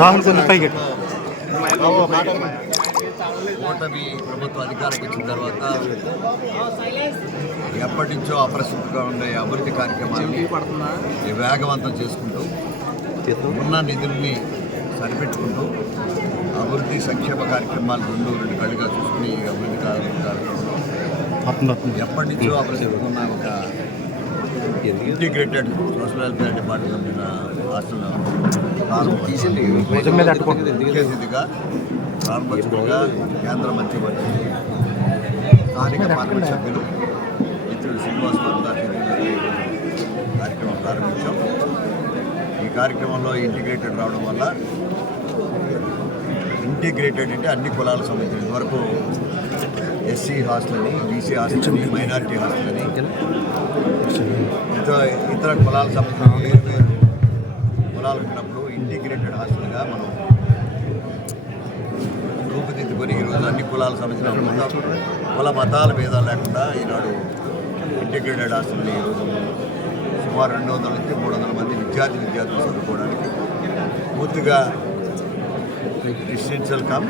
రాహుల్ కొంచెం పైకి ఓటమి ప్రభుత్వం అధికారంకి వచ్చిన తర్వాత ఎప్పటి నుంచో అప్రస్తుతంగా ఉండే అభివృద్ధి కార్యక్రమాన్ని వేగవంతం చేసుకుంటూ ఉన్న నిధుల్ని సరిపెట్టుకుంటూ అభివృద్ధి సంక్షేమ కార్యక్రమాలు రెండు రెండు కళ్ళుగా చూసుకుని అభివృద్ధి కార్యక్రమంలో ఎప్పటి నుంచో అప్రస్తుతంగా ఉన్న ఒక ఇంటిగ్రేటెడ్ సోషల్ వెల్ఫేర్ డిపార్ట్మెంట్ మీద హాస్టల్ భుజం మీద అట్టుకోండి. ప్రారంభించేదిగా ప్రారంభోత్సవంగా కేంద్ర మంత్రివర్గం స్థానిక పార్లమెంట్ సభ్యులు మిత్రుడు శ్రీనివాస్ కార్యక్రమం ప్రారంభించాం. ఈ కార్యక్రమంలో ఇంటిగ్రేటెడ్ రావడం వల్ల ఇంటిగ్రేటెడ్ అంటే అన్ని కులాలకు సంబంధించిన వరకు ఎస్సీ హాస్టల్ అని బీసీ హాస్టల్ అని మైనారిటీ హాస్టల్ అని. ఇతర కులాల సంబంధించిన వేరు వేరు కులాలు ఉన్నప్పుడు ఇంటిగ్రేటెడ్ హాస్టల్గా మనం రూపుదిద్దుకొని ఈరోజు అన్ని కులాల సంబంధించిన మత కుల మతాల భేదాలు లేకుండా ఈనాడు ఇంటిగ్రేటెడ్ హాస్టల్ని ఈరోజు సుమారు రెండు వందల నుంచి మూడు వందల మంది విద్యార్థి విద్యార్థులు చదువుకోవడానికి పూర్తిగా రెసిడెన్షియల్ కమ్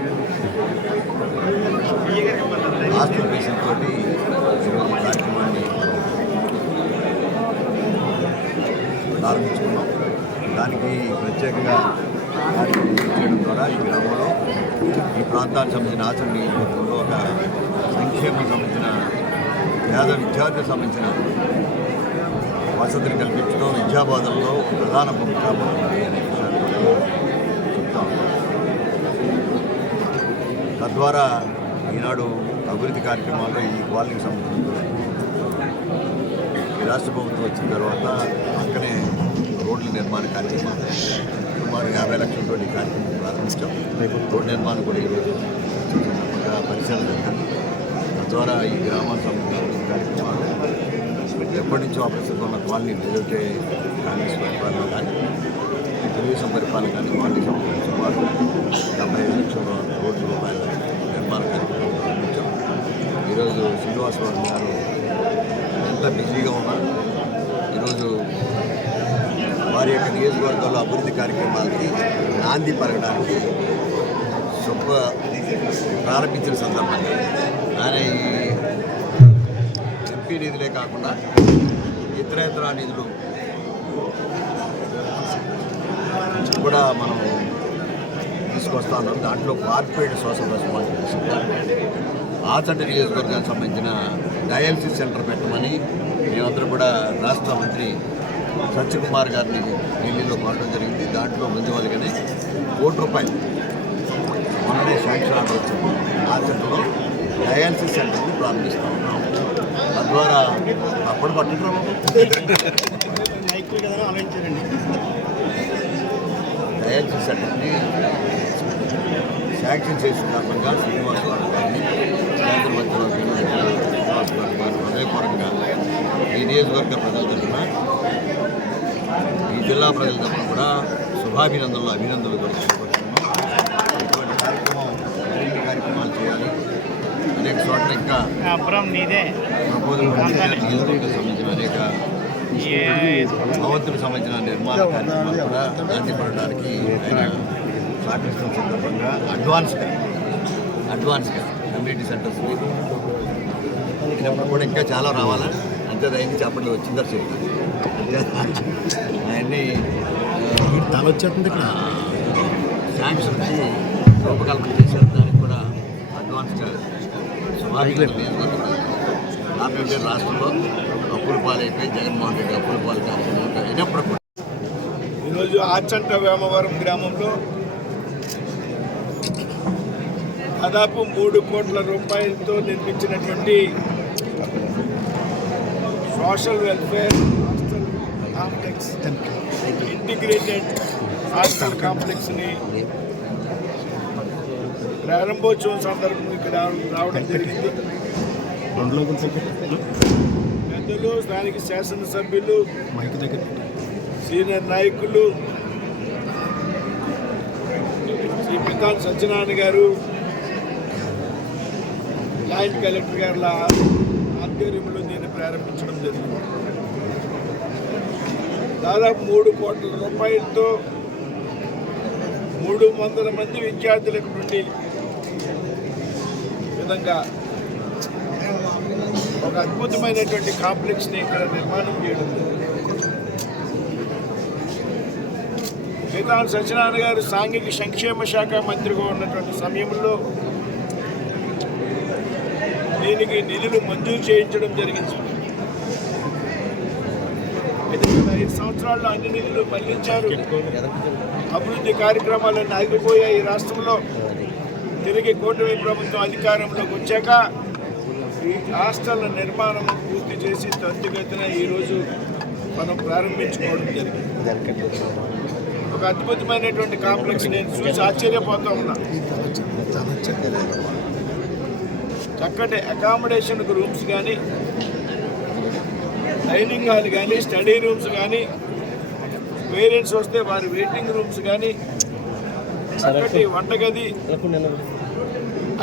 హాస్టల్ పేషెంట్ తోటి ఈరోజు ఈ కార్యక్రమాన్ని ప్రారంభించుకున్నాం దానికి ప్రత్యేకంగా కార్యక్రమం చేయడం ద్వారా ఈ గ్రామంలో ఈ ప్రాంతానికి సంబంధించిన ఆచరణ నియోజకవర్గంలో ఒక సంక్షేమం సంబంధించిన పేద విద్యార్థులకు సంబంధించిన వసతిని కల్పించడం విద్యాబోధనలో ప్రధాన భూమిక అనే విషయాన్ని తద్వారా ఈనాడు అభివృద్ధి కార్యక్రమాల్లో ఈ కాలనీకి సంబంధించిన ఈ రాష్ట్ర ప్రభుత్వం వచ్చిన తర్వాత పక్కనే రోడ్ల నిర్మాణ కార్యక్రమాలు. సుమారు యాభై లక్షలతో ఈ కార్యక్రమం ప్రారంభించాం. రోడ్డు నిర్మాణం కూడా ఈరోజు పరిశీలన జరిగింది తద్వారా ఈ గ్రామానికి సంబంధించిన కార్యక్రమాలు ఎప్పటి నుంచో అప్రస్తుతం ఉన్న కాలనీలు ఏదైతే కాంగ్రెస్ పరిపాలన కానీ తెలుగుదేశం పరిపాలన కానీ కాలనీ సంబంధించి సుమారు డెబ్బై ఐదు లక్షల కోట్ల రూపాయల నిర్మాణ కార్యక్రమం ప్రారంభించాం. ఈరోజు శ్రీనివాసరావు గారు ఎంత బిజీగా ఉన్నా ఈరోజు వారి యొక్క నియోజకవర్గంలో అభివృద్ధి కార్యక్రమాలకి నాంది పరగడానికి శుభ ప్రారంభించిన సందర్భంగా ఆయన ఈ ఎంపీ నిధులే కాకుండా ఇతర ఇతర నిధులు కూడా మనం తీసుకొస్తా ఉన్నాం. దాంట్లో కార్పొరేట్ సోషల్ రెస్పాన్సిబిలిటీ ఆచంట నియోజకవర్గానికి సంబంధించిన డయాలసిస్ సెంటర్ పెట్టమని మేమందరం కూడా రాష్ట్ర మంత్రి సత్యకుమార్ గారిని ఢిల్లీలో కోరడం జరిగింది. దాంట్లో ముందు వాళ్ళగానే కోటి రూపాయలు మొన్ననే శాంక్షన్ ఆర్డర్ వచ్చింది. ఆ సెంటర్లో డయాలసిస్ సెంటర్ని ప్రారంభిస్తూ. ఉన్నాం తద్వారా అప్పుడు పట్టడం డయాలసిస్ సెంటర్ని శాంక్షన్ చేసిన కారణంగా శ్రీనివాస్ గారు గారిని కేంద్ర మంత్రివర్గం శ్రీనివాస్ గారు గారు హృదయపూర్వకంగా ఈ నియోజకవర్గ ప్రజల తరఫున ఈ జిల్లా ప్రజల తరఫున కూడా శుభాభినందనలు అభినందనలు కూడా ఇటువంటి కార్యక్రమం మరిన్ని కార్యక్రమాలు చేయాలి. అనేక చోట్ల ఇంకా సంబంధించిన అనేక భవంతులకు సంబంధించిన నిర్మాణ కార్యక్రమాలు కూడా నాంది పడడానికి ఆయన సహకరిస్తున్న సందర్భంగా అడ్వాన్స్గా అడ్వాన్స్గా కమ్యూనిటీ సెంటర్స్ అయినప్పుడు కూడా ఇంకా చాలా రావాలా అంతే దయని చెప్పండి వచ్చిందా చెప్తాను అవన్నీ తల వచ్చేస్తుంది ఇక్కడ. శాంక్షన్ వచ్చి రూపకల్పన చేశారు. దానికి కూడా అడ్వాన్స్గా కారణం ఏంటంటే రాష్ట్రంలో అప్పుల పాలైపోయి జగన్మోహన్ రెడ్డి అప్పుల పాలు కార్యక్రమం అయినప్పుడు ఈరోజు ఆచంట వేమవరం గ్రామంలో దాదాపు మూడు కోట్ల రూపాయలతో నిర్మించినటువంటి social welfare complex integrated hostel కాంప్లెక్స్ని ప్రారంభోత్సవం సందర్భంగా ఇక్కడ రావడం జరిగింది. పెద్దలు స్థానిక శాసనసభ్యులు సీనియర్ నాయకులు శ్రీ పితాన్ సత్యనారాయణ గారు జాయింట్ కలెక్టర్ గారుల ఆధ్వర్యంలో దీన్ని ప్రారంభించడం జరిగింది. దాదాపు మూడు కోట్ల రూపాయలతో మూడు వందల మంది విద్యార్థులకు నుండి విధంగా ఒక అద్భుతమైనటువంటి కాంప్లెక్స్ని ఇక్కడ నిర్మాణం చేయడం జరిగింది. సత్యనారాయణ గారు సాంఘిక సంక్షేమ శాఖ మంత్రిగా ఉన్నటువంటి సమయంలో దీనికి నిధులు మంజూరు చేయించడం జరిగింది. అయితే ఐదు సంవత్సరాల్లో అన్ని నిధులు మళ్ళించారు. అభివృద్ధి కార్యక్రమాలన్నీ ఆగిపోయాయి ఈ రాష్ట్రంలో. తిరిగి కూటమి ప్రభుత్వం అధికారంలోకి వచ్చాక ఈ హాస్టల్ నిర్మాణం పూర్తి చేసి త్వరితగతిన ఈరోజు మనం ప్రారంభించుకోవడం జరిగింది. ఒక అద్భుతమైనటువంటి కాంప్లెక్స్ నేను చూసి ఆశ్చర్యపోతా ఉన్నా. చక్కటి అకామిడేషన్కు రూమ్స్ కానీ డైనింగ్ హాల్ కానీ స్టడీ రూమ్స్ కానీ పేరెంట్స్ వస్తే వారి వెయిటింగ్ రూమ్స్ కానీ చక్కటి వంటగది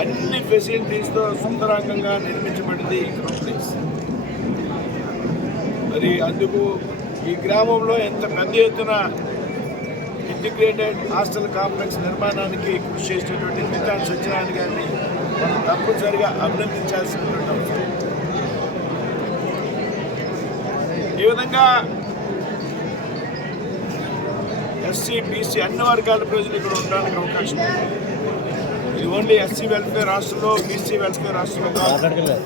అన్ని ఫెసిలిటీస్తో సుందరాంగంగా నిర్మించబడింది ఈ కాంప్లెక్స్ మరి అందుకు ఈ గ్రామంలో ఎంత పెద్ద ఎత్తున ఇంటిగ్రేటెడ్ హాస్టల్ కాంప్లెక్స్ నిర్మాణానికి కృషి చేసినటువంటి నితాన్ సత్యనారాయణ గారిని మనం తప్పనిసరిగా అభినందించాల్సినటువంటి అవసరం. ఈ విధంగా ఎస్సీ బీసీ అన్ని వర్గాల ప్రజలు ఇక్కడ ఉండడానికి అవకాశం ఉంది. ఇది ఓన్లీ ఎస్సీ వెల్ఫేర్ హాస్టల్లో బీసీ వెల్ఫేర్ హాస్టల్లో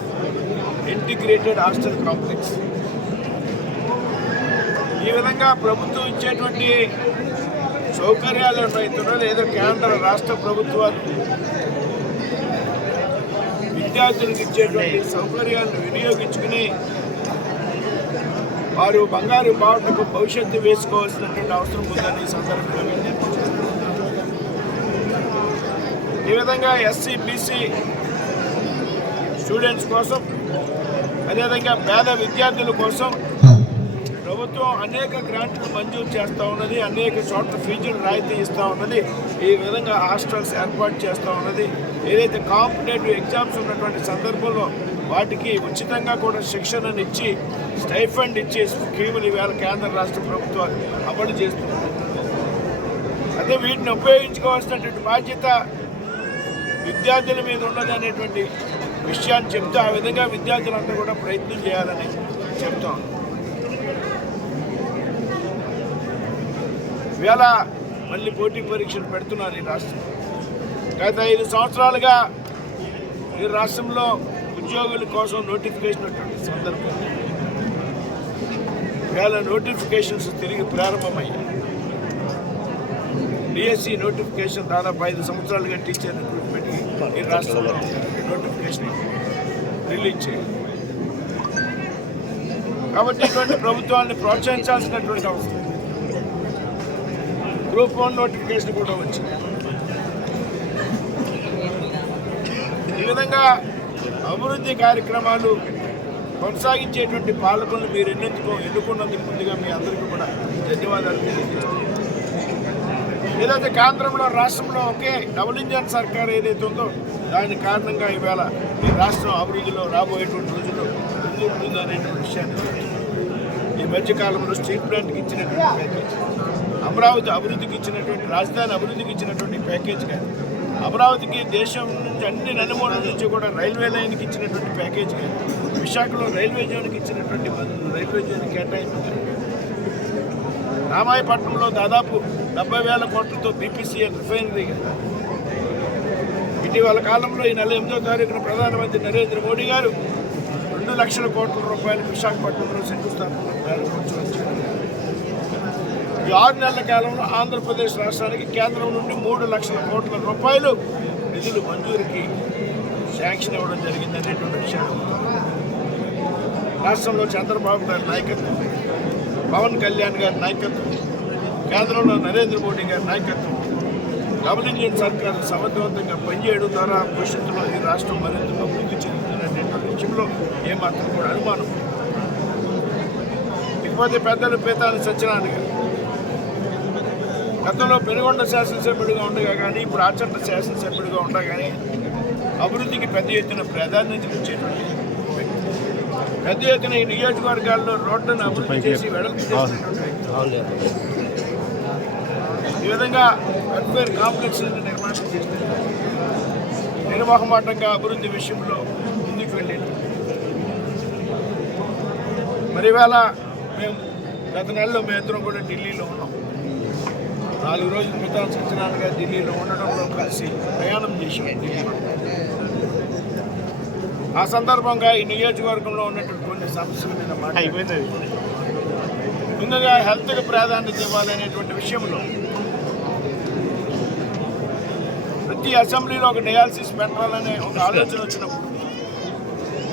ఇంటిగ్రేటెడ్ హాస్టల్ కాంప్లెక్స్ ఈ విధంగా ప్రభుత్వం ఇచ్చేటువంటి సౌకర్యాలు రైతులు లేదా కేంద్ర రాష్ట్ర ప్రభుత్వాలు విద్యార్థులకు ఇచ్చేటువంటి సౌకర్యాలను వినియోగించుకుని వారు బంగారు బావుటకు భవిష్యత్తు వేసుకోవాల్సినటువంటి అవసరం ఉందని సందర్భంగా విజ్ఞప్తి ఈ విధంగా ఎస్సీ బీసీ స్టూడెంట్స్ కోసం అదేవిధంగా పేద విద్యార్థుల కోసం ప్రభుత్వం అనేక గ్రాంట్లు మంజూరు చేస్తూ ఉన్నది అనేక చోట్ల ఫీజులు రాయితీ ఇస్తూ ఉన్నది ఈ విధంగా హాస్టల్స్ ఏర్పాటు చేస్తూ ఉన్నది. ఏదైతే కాంపిటేటివ్ ఎగ్జామ్స్ ఉన్నటువంటి సందర్భంలో వాటికి ఉచితంగా కూడా శిక్షణను ఇచ్చి స్టైఫండ్ ఇచ్చే స్కీములు ఇవాళ కేంద్ర రాష్ట్ర ప్రభుత్వాలు అమలు చేస్తున్నాయి. అదే వీటిని ఉపయోగించుకోవాల్సినటువంటి బాధ్యత విద్యార్థుల మీద ఉన్నది అనేటువంటి విషయాన్ని చెప్తూ ఆ విధంగా విద్యార్థులంతా కూడా ప్రయత్నం చేయాలని చెప్తాం వేళ మళ్ళీ పోటీ పరీక్షలు పెడుతున్నారు ఈ రాష్ట్రం గత ఐదు సంవత్సరాలుగా ఈ రాష్ట్రంలో ఉద్యోగుల కోసం నోటిఫికేషన్ సందర్భం వేల నోటిఫికేషన్స్ తిరిగి ప్రారంభమయ్యాయి. డిఎస్సి నోటిఫికేషన్ దాదాపు ఐదు సంవత్సరాలుగా టీచర్ రిక్రూట్మెంట్కి ఈ రాష్ట్రంలో నోటిఫికేషన్ రిలీజ్ చేయాలి కాబట్టి ఇటువంటి ప్రభుత్వాన్ని ప్రోత్సహించాల్సినటువంటి అవసరం. గ్రూప్ వన్ నోటిఫికేషన్ కూడా వచ్చింది. ఈ విధంగా అభివృద్ధి కార్యక్రమాలు కొనసాగించేటువంటి పాలకులను మీరు ఎన్నెందుకో ఎన్నుకున్నందుకు ముందుగా మీ అందరికీ కూడా ధన్యవాదాలు తెలియజేస్తున్నాను. ఏదైతే కేంద్రంలో రాష్ట్రంలో ఒకే డబుల్ ఇంజన్ సర్కార్ ఏదైతే ఉందో దాని కారణంగా ఈవేళ ఈ రాష్ట్రం అభివృద్ధిలో రాబోయేటువంటి రోజుల్లో ముందు ఉంటుంది అనేటువంటి విషయాన్ని ఈ మధ్యకాలంలో స్టీల్ ప్లాంట్కి ఇచ్చినటువంటి ప్యాకేజ్ అమరావతి అభివృద్ధికి ఇచ్చినటువంటి రాజధాని అభివృద్ధికి ఇచ్చినటువంటి ప్యాకేజ్ కానీ అమరావతికి దేశం నుంచి అన్ని నలుమూల నుంచి కూడా రైల్వే లైన్కి ఇచ్చినటువంటి ప్యాకేజ్ కానీ విశాఖలో రైల్వే జోన్కి ఇచ్చినటువంటి రైల్వే జోన్ కేటాయింపు రామాయపట్నంలో దాదాపు డెబ్బై వేల కోట్లతో బీపీసీఎల్ రిఫైనరీ ఇటీవల కాలంలో ఈ నెల ఎనిమిదో తారీఖున ప్రధానమంత్రి నరేంద్ర మోడీ గారు రెండు లక్షల కోట్ల రూపాయలు విశాఖపట్నంలో శంకుస్థాపన ప్రారంభించవచ్చు ఈ ఆరు నెలల కాలంలో ఆంధ్రప్రదేశ్ రాష్ట్రానికి కేంద్రం నుండి మూడు లక్షల కోట్ల రూపాయలు నిధులు మంజూరుకి శాంక్షన్ ఇవ్వడం జరిగింది అనేటువంటి విషయాలు రాష్ట్రంలో చంద్రబాబు గారి నాయకత్వం పవన్ కళ్యాణ్ గారి నాయకత్వం కేంద్రంలో నరేంద్ర మోడీ గారి నాయకత్వం డబుల్ ఇంజిన్ సర్కార్ సమర్థవంతంగా పనిచేయడం ద్వారా భవిష్యత్తులో ఈ రాష్ట్రం మరింత అభివృద్ధి చెందుతున్నటువంటి విషయంలో ఏమాత్రం కూడా అనుమానం. ఇకపోతే పెద్దలు పీతాని సత్యనారాయణ గారు గతంలో పెనుగొండ శాసనసభ్యుడిగా ఉండగా కానీ ఇప్పుడు ఆచంట శాసనసభ్యుడిగా ఉండగా కానీ అభివృద్ధికి పెద్ద ఎత్తున ప్రాధాన్యత ఇచ్చేటువంటి. పెద్ద ఎత్తున ఈ నియోజకవర్గాల్లో రోడ్లను అభివృద్ధి చేసి వెడల్పు. ఈ విధంగా వెల్ఫేర్ కాంప్లెక్స్ నిర్మాణం చేస్తే నిర్వాహమాటంగా అభివృద్ధి విషయంలో ముందుకు వెళ్ళేది మరి ఇవాళ మేము గత నెలలో మేము ఇద్దరం కూడా ఢిల్లీలో ఉన్నాం నాలుగు రోజుల క్రితం సత్యనారాయణ గారు ఢిల్లీలో ఉండడంలో కలిసి ప్రయాణం ఢిల్లీలో ఆ సందర్భంగా ఈ నియోజకవర్గంలో ఉన్నటువంటి కొన్ని సమస్యల మీద మాట్లాడి ముందుగా హెల్త్కి ప్రాధాన్యత ఇవ్వాలనేటువంటి విషయంలో ప్రతి అసెంబ్లీలో ఒక డయాలసిస్ పెట్టాలనే ఒక ఆలోచన వచ్చినప్పుడు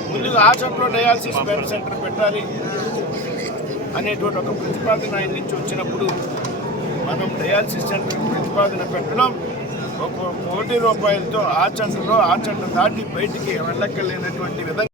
ముందుగా ఆచంలో డయాలసిస్ సెంటర్ పెట్టాలి అనేటువంటి ఒక ప్రతిపాదన ఆయన నుంచి వచ్చినప్పుడు మనం డయాలసిస్ సెంటర్ ప్రతిపాదన పెట్టడం ఒక కోటి రూపాయలతో ఆచంటలో ఆచంట దాటి బయటికి వెళ్ళక్కలేనటువంటి విధంగా